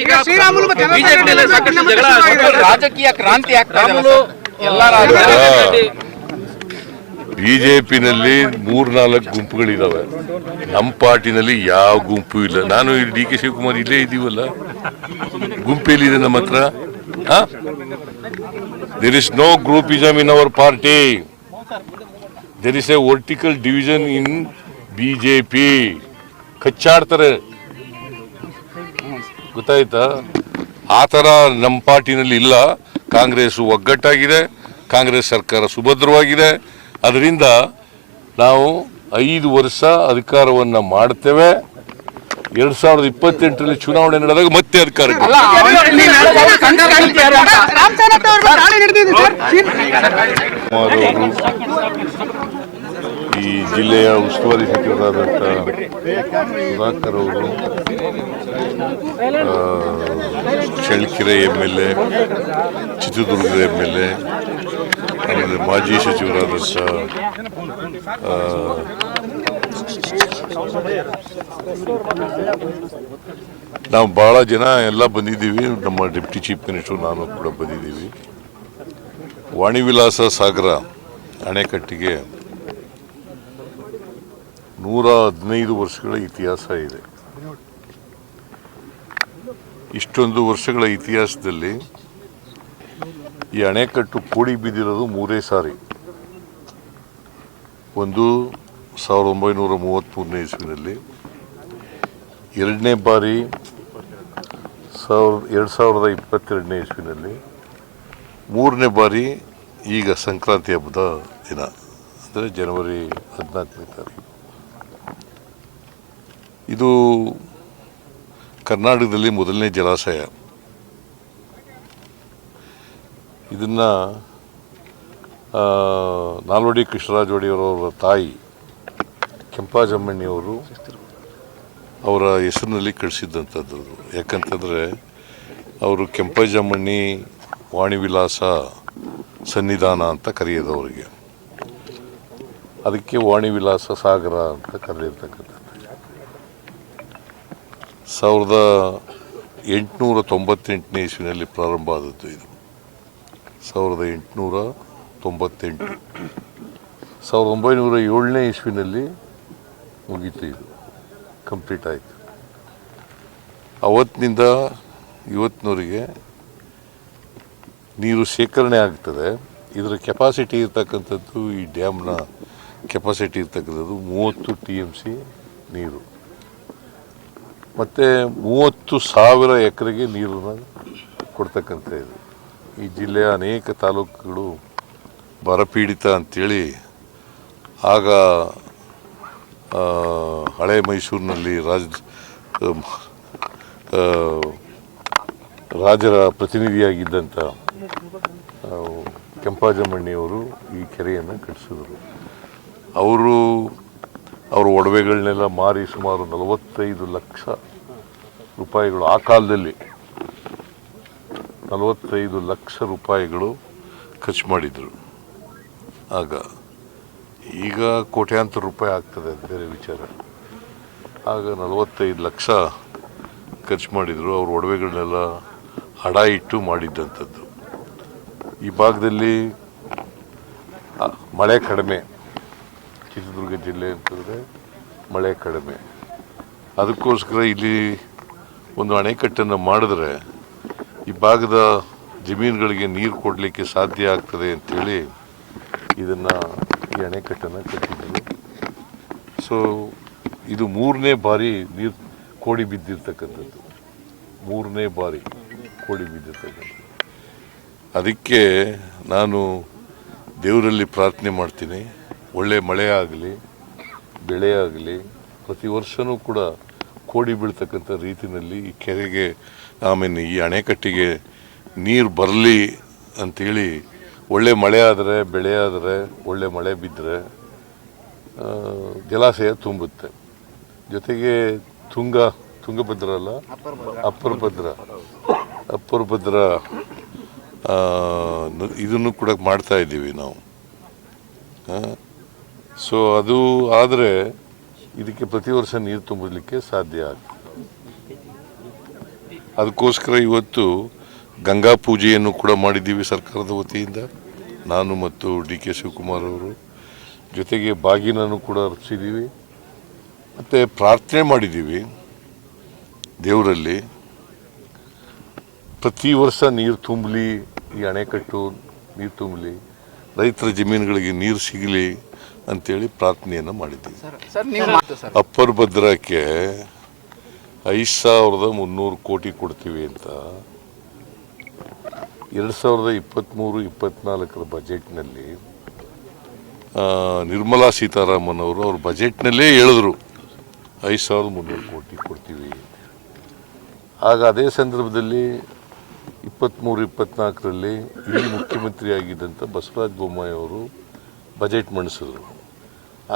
ಈಗ ಬಿಜೆಪಿಯಲ್ಲಿ ಸಾಕಷ್ಟು ಜಗಳ ರಾಜಕೀಯ ಕ್ರಾಂತಿ ಆಗ್ತಾ ಇದೆ ಎಲ್ಲ ಬಿಜೆಪಿನಲ್ಲಿ 3-4 ಗುಂಪುಗಳಿದಾವೆ. ನಮ್ಮ ಪಾರ್ಟಿನಲ್ಲಿ ಯಾವ ಗುಂಪು ಇಲ್ಲ. ನಾನು ಡಿ.ಕೆ. ಶಿವಕುಮಾರ್ ಇಲ್ಲೇ ಇದ್ದೀವಲ್ಲ, ಗುಂಪೇಲಿದೆ ನಮ್ಮ ಹತ್ರ. There is no groupism in our party. There is a vertical division in BJP. ಕಚ್ಚಾಡ್ತಾರೆ, ಗೊತ್ತಾಯ್ತಾ? ಆ ಥರ ನಮ್ಮ ಪಾರ್ಟಿನಲ್ಲಿ ಇಲ್ಲ. ಕಾಂಗ್ರೆಸ್ ಒಗ್ಗಟ್ಟಾಗಿದೆ, ಕಾಂಗ್ರೆಸ್ ಸರ್ಕಾರ ಸುಭದ್ರವಾಗಿದೆ. ಅದರಿಂದ ನಾವು 5 ವರ್ಷ ಅಧಿಕಾರವನ್ನು ಮಾಡ್ತೇವೆ. 2028ರಲ್ಲಿ ಚುನಾವಣೆ ನಡೆದಾಗ ಮತ್ತೆ ಅಧಿಕಾರಕ್ಕೆ ಈ ಜಿಲ್ಲೆಯ ಉಸ್ತುವಾರಿ ಸಚಿವರಾದಂಥ ಸುಧಾಕರ್ ಅವರು, ಚಳ್ಳಕೆರೆ MLA, ಚಿತ್ರದುರ್ಗದ MLA, ಆಮೇಲೆ ಮಾಜಿ ಸಚಿವರಾದಂಥ ನಾವು ಭಾಳ ಜನ ಎಲ್ಲ ಬಂದಿದ್ದೀವಿ. ನಮ್ಮ ಡೆಪ್ಟಿ ಚೀಫ್ ಮಿನಿಸ್ಟರ್ ನಾನು ಕೂಡ ಬಂದಿದ್ದೀವಿ. ವಾಣಿವಿಲಾಸ ಸಾಗರ ಅಣೆಕಟ್ಟಿಗೆ 115 ವರ್ಷಗಳ ಇತಿಹಾಸ ಇದೆ. ಇಷ್ಟೊಂದು ವರ್ಷಗಳ ಇತಿಹಾಸದಲ್ಲಿ ಈ ಅಣೆಕಟ್ಟು ಕೂಡಿ ಬಿದ್ದಿರೋದು 3 ಸಾರಿ. ಒಂದು 1933ನೇ ಇಸ್ವಿನಲ್ಲಿ, 2ನೇ ಬಾರಿ 2022ನೇ ಇಸ್ವಿನಲ್ಲಿ, 3ನೇ ಬಾರಿ ಈಗ ಸಂಕ್ರಾಂತಿ ಹಬ್ಬದ ದಿನ, ಅಂದರೆ ಜನವರಿ 14ನೇ ತಾರೀಕು. ಇದು ಕರ್ನಾಟಕದಲ್ಲಿ ಮೊದಲನೇ ಜಲಾಶಯ. ಇದನ್ನು ನಾಲ್ವಡಿ ಕೃಷ್ಣರಾಜ ಒಡೆಯರವರ ತಾಯಿ ಕೆಂಪಾಜಮ್ಮಣ್ಣಿಯವರು ಅವರ ಹೆಸರಿನಲ್ಲಿ ಕಳಿಸಿದ್ದಂಥದ್ದು. ಯಾಕಂತಂದರೆ ಅವರು ಕೆಂಪಾಜಮ್ಮಣ್ಣಿ ವಾಣಿವಿಲಾಸ ಸನ್ನಿಧಾನ ಅಂತ ಕರೆಯೋದು ಅವರಿಗೆ. ಅದಕ್ಕೆ ವಾಣಿವಿಲಾಸ ಸಾಗರ ಅಂತ ಕರೆದಿರ್ತಕ್ಕಂಥದ್ದು. 1898ನೇ ಇಸ್ವಿನಲ್ಲಿ ಪ್ರಾರಂಭ ಆದದ್ದು ಇದು. 1898. 1907ನೇ ಇಸ್ವಿನಲ್ಲಿ ಮುಗೀತು, ಇದು ಕಂಪ್ಲೀಟ್ ಆಯಿತು. ಅವತ್ತಿನಿಂದ ಇವತ್ತಿನವರೆಗೆ ನೀರು ಶೇಖರಣೆ ಆಗ್ತದೆ. ಇದರ ಕೆಪಾಸಿಟಿ ಇರ್ತಕ್ಕಂಥದ್ದು, ಈ ಡ್ಯಾಮ್ನ ಕೆಪಾಸಿಟಿ ಇರ್ತಕ್ಕಂಥದ್ದು 30 TMC ನೀರು, ಮತ್ತು 30,000 ಎಕರೆಗೆ ನೀರನ್ನು ಕೊಡ್ತಕ್ಕಂಥ ಇದು. ಈ ಜಿಲ್ಲೆಯ ಅನೇಕ ತಾಲೂಕುಗಳು ಬರಪೀಡಿತ ಅಂಥೇಳಿ ಆಗ ಹಳೆ ಮೈಸೂರಿನಲ್ಲಿ ರಾಜರ ಪ್ರತಿನಿಧಿಯಾಗಿದ್ದಂಥ ಕೆಂಪಾಜಮ್ಮಣ್ಣಿಯವರು ಈ ಕೆರೆಯನ್ನು ಕಟ್ಟಿಸಿದರು. ಅವರ ಒಡವೆಗಳನ್ನೆಲ್ಲ ಮಾರಿ ಸುಮಾರು 45 ಲಕ್ಷ ರೂಪಾಯಿಗಳು, ಆ ಕಾಲದಲ್ಲಿ 45 ಲಕ್ಷ ರೂಪಾಯಿಗಳು ಖರ್ಚು ಮಾಡಿದರು ಆಗ. ಈಗ ಕೋಟ್ಯಾಂತರ ರೂಪಾಯಿ ಆಗ್ತದೆ, ಅದು ಬೇರೆ ವಿಚಾರ. ಆಗ 45 ಲಕ್ಷ ಖರ್ಚು ಮಾಡಿದರು. ಅವ್ರ ಒಡವೆಗಳನ್ನೆಲ್ಲ ಹಡ ಇಟ್ಟು ಮಾಡಿದ್ದಂಥದ್ದು. ಈ ಭಾಗದಲ್ಲಿ ಮಳೆ ಕಡಿಮೆ, ಚಿತ್ರದುರ್ಗ ಜಿಲ್ಲೆ ಅಂತಂದರೆ ಮಳೆ ಕಡಿಮೆ. ಅದಕ್ಕೋಸ್ಕರ ಇಲ್ಲಿ ಒಂದು ಅಣೆಕಟ್ಟನ್ನು ಮಾಡಿದ್ರೆ ಈ ಭಾಗದ ಜಮೀನುಗಳಿಗೆ ನೀರು ಕೊಡಲಿಕ್ಕೆ ಸಾಧ್ಯ ಆಗ್ತದೆ ಅಂಥೇಳಿ ಇದನ್ನು, ಈ ಅಣೆಕಟ್ಟನ್ನು ಕಟ್ಟಿದ್ದರು. ಸೊ ಇದು 3ನೇ ಬಾರಿ ನೀರು ಕೋಡಿ ಬಿದ್ದಿರ್ತಕ್ಕಂಥದ್ದು, 3ನೇ ಬಾರಿ ಕೋಡಿ ಬಿದ್ದಿರ್ತಕ್ಕಂಥದ್ದು. ಅದಕ್ಕೆ ನಾನು ದೇವರಲ್ಲಿ ಪ್ರಾರ್ಥನೆ ಮಾಡ್ತೀನಿ, ಒಳ್ಳೆ ಮಳೆ ಆಗಲಿ, ಬೆಳೆ ಆಗಲಿ, ಪ್ರತಿ ವರ್ಷವೂ ಕೂಡ ಕೋಡಿ ಬೀಳ್ತಕ್ಕಂಥ ರೀತಿಯಲ್ಲಿ ಈ ಕೆರೆಗೆ, ಆಮೇಲೆ ಈ ಅಣೆಕಟ್ಟಿಗೆ ನೀರು ಬರಲಿ ಅಂಥೇಳಿ. ಒಳ್ಳೆ ಮಳೆ ಆದರೆ, ಬೆಳೆ ಆದರೆ, ಒಳ್ಳೆ ಮಳೆ ಬಿದ್ದರೆ ಜಲಾಶಯ ತುಂಬುತ್ತೆ. ಜೊತೆಗೆ ತುಂಗಭದ್ರ ಅಲ್ಲ, ಅಪ್ಪರ್ ಭದ್ರ ಇದನ್ನು ಕೂಡ ಮಾಡ್ತಾ ಇದ್ದೀವಿ ನಾವು. ಸೊ ಅದು ಆದರೆ ಇದಕ್ಕೆ ಪ್ರತಿ ವರ್ಷ ನೀರು ತುಂಬಲಿಕ್ಕೆ ಸಾಧ್ಯ ಆಗ್ತದೆ. ಅದಕ್ಕೋಸ್ಕರ ಇವತ್ತು ಗಂಗಾ ಪೂಜೆಯನ್ನು ಕೂಡ ಮಾಡಿದ್ದೀವಿ ಸರ್ಕಾರದ ವತಿಯಿಂದ. ನಾನು ಮತ್ತು ಡಿ ಕೆ ಶಿವಕುಮಾರ್ ಅವರು ಜೊತೆಗೆ ಬಾಗಿನನ್ನು ಕೂಡ ಅರ್ಪಿಸಿದ್ದೀವಿ ಮತ್ತು ಪ್ರಾರ್ಥನೆ ಮಾಡಿದ್ದೀವಿ ದೇವರಲ್ಲಿ. ಪ್ರತಿ ವರ್ಷ ನೀರು ತುಂಬಲಿ, ಈ ಅಣೆಕಟ್ಟು ನೀರು ತುಂಬಲಿ, ರೈತರ ಜಮೀನುಗಳಿಗೆ ನೀರು ಸಿಗಲಿ ಅಂತೇಳಿ ಪ್ರಾರ್ಥನೆಯನ್ನು ಮಾಡಿದ್ದೀವಿ. ಅಪ್ಪರ್ ಭದ್ರಕ್ಕೆ 5300 ಕೋಟಿ ಕೊಡ್ತೀವಿ ಅಂತ 2023-24 ಬಜೆಟ್ನಲ್ಲಿ ನಿರ್ಮಲಾ ಸೀತಾರಾಮನ್ ಅವರು ಅವ್ರ ಬಜೆಟ್ನಲ್ಲೇ ಹೇಳಿದ್ರು 5300 ಕೋಟಿ ಕೊಡ್ತೀವಿ. ಆಗ ಅದೇ ಸಂದರ್ಭದಲ್ಲಿ 23-24ರಲ್ಲಿ ಇಲ್ಲಿ ಮುಖ್ಯಮಂತ್ರಿಯಾಗಿದ್ದಂಥ ಬಸವರಾಜ ಬೊಮ್ಮಾಯಿ ಅವರು ಬಜೆಟ್ ಮಂಡಿಸಿದ್ರು.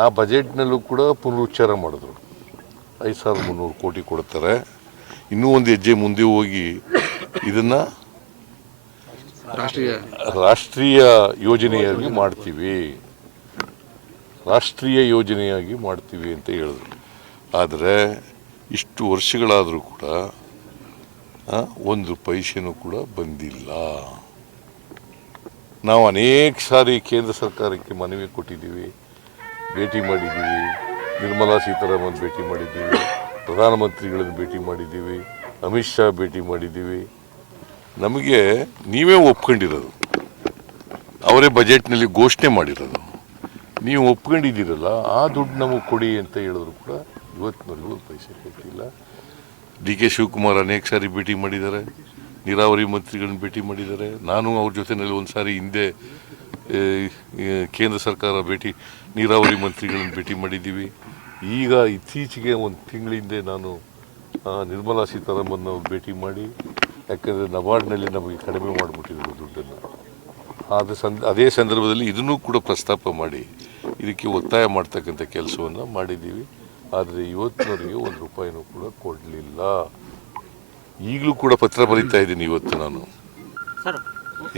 ಆ ಬಜೆಟ್ನಲ್ಲೂ ಕೂಡ ಪುನರುಚ್ಚಾರ ಮಾಡಿದ್ರು 5300 ಕೋಟಿ ಕೊಡ್ತಾರೆ, ಇನ್ನೂ ಒಂದು ಹೆಜ್ಜೆ ಮುಂದೆ ಹೋಗಿ ಇದನ್ನು ರಾಷ್ಟ್ರೀಯ ಯೋಜನೆಯಾಗಿ ಮಾಡ್ತೀವಿ, ರಾಷ್ಟ್ರೀಯ ಯೋಜನೆಯಾಗಿ ಮಾಡ್ತೀವಿ ಅಂತ ಹೇಳಿದ್ರು. ಆದರೆ ಇಷ್ಟು ವರ್ಷಗಳಾದರೂ ಕೂಡ ಒಂದು ಪೈಸೆನೂ ಕೂಡ ಬಂದಿಲ್ಲ. ನಾವು ಅನೇಕ ಸಾರಿ ಕೇಂದ್ರ ಸರ್ಕಾರಕ್ಕೆ ಮನವಿ ಕೊಟ್ಟಿದ್ದೀವಿ, ಭೇಟಿ ಮಾಡಿದ್ದೀವಿ, ನಿರ್ಮಲಾ ಸೀತಾರಾಮನ್ ಭೇಟಿ ಮಾಡಿದ್ದೀವಿ, ಪ್ರಧಾನಮಂತ್ರಿಗಳನ್ನು ಭೇಟಿ ಮಾಡಿದ್ದೀವಿ, ಅಮಿತ್ ಶಾ ಭೇಟಿ ಮಾಡಿದ್ದೀವಿ. ನಮಗೆ ನೀವೇ ಒಪ್ಕೊಂಡಿರೋದು, ಅವರೇ ಬಜೆಟ್ನಲ್ಲಿ ಘೋಷಣೆ ಮಾಡಿರೋದು, ನೀವು ಒಪ್ಕೊಂಡಿದ್ದೀರಲ್ಲ ಆ ದುಡ್ಡು ನಮಗೆ ಕೊಡಿ ಅಂತ ಹೇಳಿದ್ರು ಕೂಡ ಇವತ್ತಿನವರೆಗೂ ಪೈಸೆ ಕೊಟ್ಟಿಲ್ಲ. ಡಿ ಕೆ ಶಿವಕುಮಾರ್ ಅನೇಕ ಸಾರಿ ಭೇಟಿ ಮಾಡಿದ್ದಾರೆ, ನೀರಾವರಿ ಮಂತ್ರಿಗಳನ್ನ ಭೇಟಿ ಮಾಡಿದ್ದಾರೆ. ನಾನು ಅವ್ರ ಜೊತೆಯಲ್ಲಿ ಒಂದು ಸಾರಿ ಹಿಂದೆ ಕೇಂದ್ರ ಸರ್ಕಾರ ನೀರಾವರಿ ಮಂತ್ರಿಗಳನ್ನ ಭೇಟಿ ಮಾಡಿದ್ದೀವಿ. ಈಗ ಇತ್ತೀಚೆಗೆ ಒಂದು ತಿಂಗಳ ಹಿಂದೆ ನಾನು ನಿರ್ಮಲಾ ಸೀತಾರಾಮನ್ ಅವ್ರು ಭೇಟಿ ಮಾಡಿ, ಯಾಕಂದರೆ ನಬಾರ್ಡ್ನಲ್ಲಿ ನಮಗೆ ಕಡಿಮೆ ಮಾಡಿಬಿಟ್ಟಿದ್ರು ದುಡ್ಡನ್ನು. ಅದೇ ಸಂದರ್ಭದಲ್ಲಿ ಇದನ್ನೂ ಕೂಡ ಪ್ರಸ್ತಾಪ ಮಾಡಿ ಇದಕ್ಕೆ ಒತ್ತಾಯ ಮಾಡ್ತಕ್ಕಂಥ ಕೆಲಸವನ್ನು ಮಾಡಿದ್ದೀವಿ. ಆದರೆ ಇವತ್ತಿನವರೆಗೆ 1 ರೂಪಾಯಿನೂ ಕೂಡ ಕೊಡಲಿಲ್ಲ. ಈಗಲೂ ಕೂಡ ಪತ್ರ ಬರೀತಾ ಇದ್ದೀನಿ ಇವತ್ತು ನಾನು,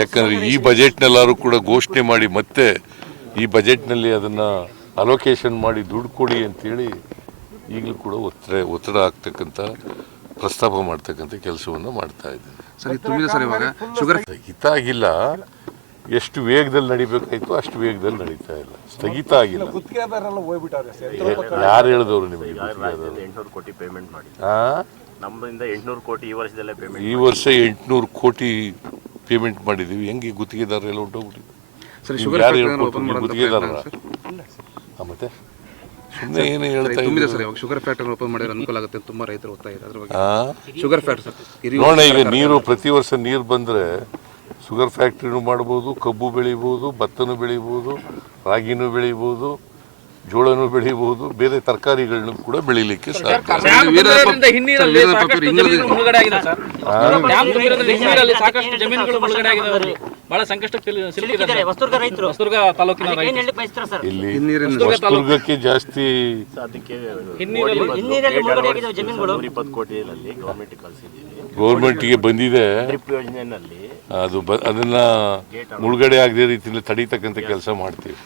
ಯಾಕಂದರೆ ಈ ಬಜೆಟ್ನೆಲ್ಲರೂ ಕೂಡ ಘೋಷಣೆ ಮಾಡಿ ಮತ್ತೆ ಈ ಬಜೆಟ್ನಲ್ಲಿ ಅದನ್ನು ಅಲೋಕೇಶನ್ ಮಾಡಿ ದುಡ್ಡು ಕೊಡಿ ಅಂತೇಳಿ ಈಗಲೂ ಕೂಡ ಒತ್ತಡ ಆಗ್ತಕ್ಕಂಥ ಪ್ರಸ್ತಾಪ ಮಾಡ್ತಕ್ಕಂಥ ಕೆಲಸವನ್ನು ಮಾಡ್ತಾ ಇದ್ದೀನಿ. ಸ್ಥಗಿತ ಆಗಿಲ್ಲ, ಎಷ್ಟು ವೇಗದಲ್ಲಿ ನಡಿಬೇಕಾಯ್ತು ಅಷ್ಟು ವೇಗದಲ್ಲಿ ನಡೀತಾ ಇಲ್ಲ, ಸ್ಥಗಿತ ಆಗಿಲ್ಲ. ಯಾರು ಹೇಳಿದವರು ನಿಮಗೆ? 800 ಕೋಟಿ ಪೇಮೆಂಟ್ ಮಾಡಿ ನಮ್ಮಿಂದ 800 ಕೋಟಿ ಈ ವರ್ಷದಲ್ಲೇ ಪೇಮೆಂಟ್. ಈ ವರ್ಷ 800 ಕೋಟಿ ಪೇಮೆಂಟ್ ಮಾಡಿದ್ದೀವಿ. ಹೆಂಗೆ ಗುತ್ತಿಗೆದಾರರೆಲ್ಲ ಹೊಂಟೋಗ್ಬಿಟ್ಟಿದ್ರು? ಯಾರು ಹೇಳ್ಕೊಟ್ಟು ಗುತ್ತಿಗೆದಾರರ? ಮತ್ತೆ ಸುಮ್ಮನೆ ಏನು ಹೇಳ್ತಾ ಇದ್ದೀವಿ? ಶುಗರ್ ಫ್ಯಾಕ್ಟರಿ ಓಪನ್ ಮಾಡಿದ್ರೆ ಅನುಕೂಲ ಆಗುತ್ತೆ, ತುಂಬಾ ರೈತರು ಓದ್ತಾ ಇದ್ದಾರೆ. ಶುಗರ್ ಫ್ಯಾಕ್ಟರಿ ನೋಡೋಣ, ಈಗ ನೀರು ಪ್ರತಿ ವರ್ಷ ನೀರು ಬಂದರೆ ಶುಗರ್ ಫ್ಯಾಕ್ಟ್ರಿನೂ ಮಾಡ್ಬೋದು, ಕಬ್ಬು ಬೆಳಿಬೋದು, ಭತ್ತನೂ ಬೆಳಿಬೋದು, ರಾಗಿನೂ ಬೆಳಿಬೋದು, ಜೋಳನೂ ಬೆಳಿಬೋದು, ಬೇರೆ ತರಕಾರಿಗಳನ್ನೂ ಕೂಡ ಬೆಳಿಲಿಕ್ಕೆ ಸಾಧ್ಯ. ಸಾಕಷ್ಟು ಜಮೀನುಗಳು ಮುಳುಗಡೆ ಆಗಿದೆ, ಬಹಳ ಸಂಕಷ್ಟಕ್ಕೆ ಸಿಲುಕಿದ್ದಾರೆ ಹೊಸದುರ್ಗ ತಾಲೂಕಿನ ಹೊಸದುರ್ಗಕ್ಕೆ ಜಾಸ್ತಿ ಗೌರ್ಮೆಂಟ್ಗೆ ಬಂದಿದೆ. ಅದು ಅದನ್ನ ಮುಳುಗಡೆ ಆಗದೆ ರೀತಿಯಲ್ಲಿ ತಡೀತಕ್ಕಂಥ ಕೆಲಸ ಮಾಡ್ತೀವಿ.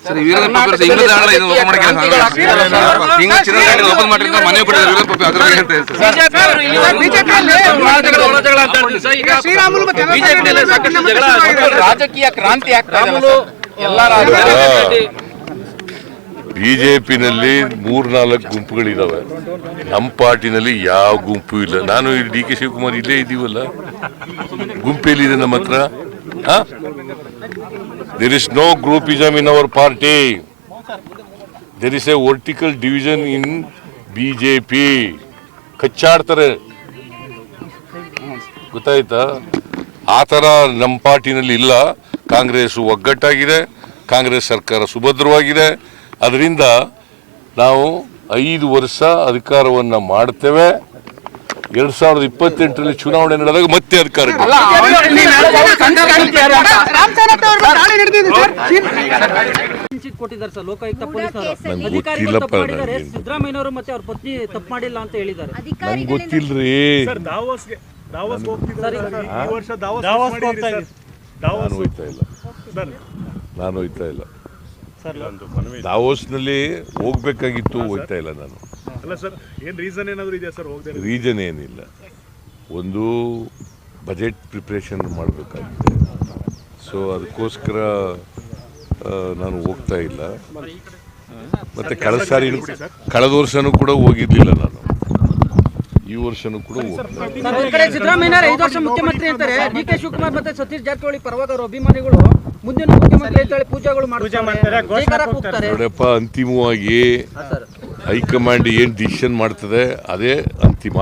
ರಾಜಕೀಯ ಕ್ರಾಂತಿ ಆಗ್ತಾ ಬಿಜೆಪಿನಲ್ಲಿ 3-4 ಗುಂಪುಗಳಿದಾವೆ. ನಮ್ಮ ಪಾರ್ಟಿನಲ್ಲಿ ಯಾವ ಗುಂಪು ಇಲ್ಲ. ನಾನು ಡಿ ಕೆ ಶಿವಕುಮಾರ್ ಇಲ್ಲೇ ಇದ್ದೀವಲ್ಲ, ಗುಂಪೇಲಿದೆ ನಮ್ಮ ಹತ್ರ. There is no groupism in our party. There is a vertical division in BJP. ಕಚ್ಚಾಡ್ತಾರೆ, ಗೊತ್ತಾಯ್ತಾ? ಆ ಥರ ನಮ್ಮ ಪಾರ್ಟಿನಲ್ಲಿ ಇಲ್ಲ. ಕಾಂಗ್ರೆಸ್ ಒಗ್ಗಟ್ಟಾಗಿದೆ, ಕಾಂಗ್ರೆಸ್ ಸರ್ಕಾರ ಸುಭದ್ರವಾಗಿದೆ. ಅದರಿಂದ ನಾವು 5 ವರ್ಷ ಅಧಿಕಾರವನ್ನು ಮಾಡ್ತೇವೆ. 2028ರಲ್ಲಿ ಚುನಾವಣೆ ನಡೆದಾಗ ಮತ್ತೆ ಅಧಿಕಾರಕ್ಕೆ ಕೊಟ್ಟಿದ್ದಾರೆ ಸರ್ ಲೋಕಾಯುಕ್ತ ಪೊಲೀಸರು. ಅಧಿಕಾರಿಗಳು ಸಿದ್ದರಾಮಯ್ಯನವರು ಮತ್ತೆ ಅವ್ರ ಪತ್ನಿ ತಪ್ಪು ಮಾಡಿಲ್ಲ ಅಂತ ಹೇಳಿದ್ದಾರೆ. ನಂಗೆ ಗೊತ್ತಿಲ್ರಿ. ನಾನು ಹೋಯ್ತಾ ಇಲ್ಲ. ದಾವೋಸ್ನಲ್ಲಿ ಹೋಗ್ಬೇಕಾಗಿತ್ತು, ಹೋಗ್ತಾ ಇಲ್ಲ ನಾನು. ಅಲ್ಲ ಸರ್, ಏನು ರೀಸನ್ ಏನಾದರೂ ಇದೆಯಾ ಸರ್? ರೀಸನ್ ಏನಿಲ್ಲ. ಒಂದು ಬಜೆಟ್ ಪ್ರಿಪ್ರೇಷನ್ ಮಾಡಬೇಕಾಗಿದೆ. ಸೊ ಅದಕ್ಕೋಸ್ಕರ ನಾನು ಹೋಗ್ತಾ ಇಲ್ಲ. ಮತ್ತು ಕಳೆದ ವರ್ಷನೂ ಕೂಡ ಹೋಗಿದ್ದಿಲ್ಲ ನಾನು, ಈ ವರ್ಷನೂ ಕೂಡ ಹೋಗ್ತಾ ಇಲ್ಲ. ಒಂದ್ ಕಡೆ ಸಿದ್ದರಾಮಯ್ಯ 5 ವರ್ಷ ಮುಖ್ಯಮಂತ್ರಿ ಅಂತಾರೆ, ಡಿ ಕೆ ಶಿವಕುಮಾರ್ ಮತ್ತೆ ಸತೀಶ್ ಜಾರಕಿಹೊಳಿ ಪರವಾಗಿ ಅವರ ಅಭಿಮಾನಿಗಳು ಮುಂದಿನ ಮುಖ್ಯಮಂತ್ರಿ ಅಂತೇಳಿ ಪೂಜೆಗಳು ಮಾಡ್ತಾರೆ. ನೋಡಪ್ಪ, ಅಂತಿಮವಾಗಿ ಹೈಕಮಾಂಡ್ ಏನು ಡಿಸಿಷನ್ ಮಾಡ್ತದೆ ಅದೇ ಅಂತಿಮ.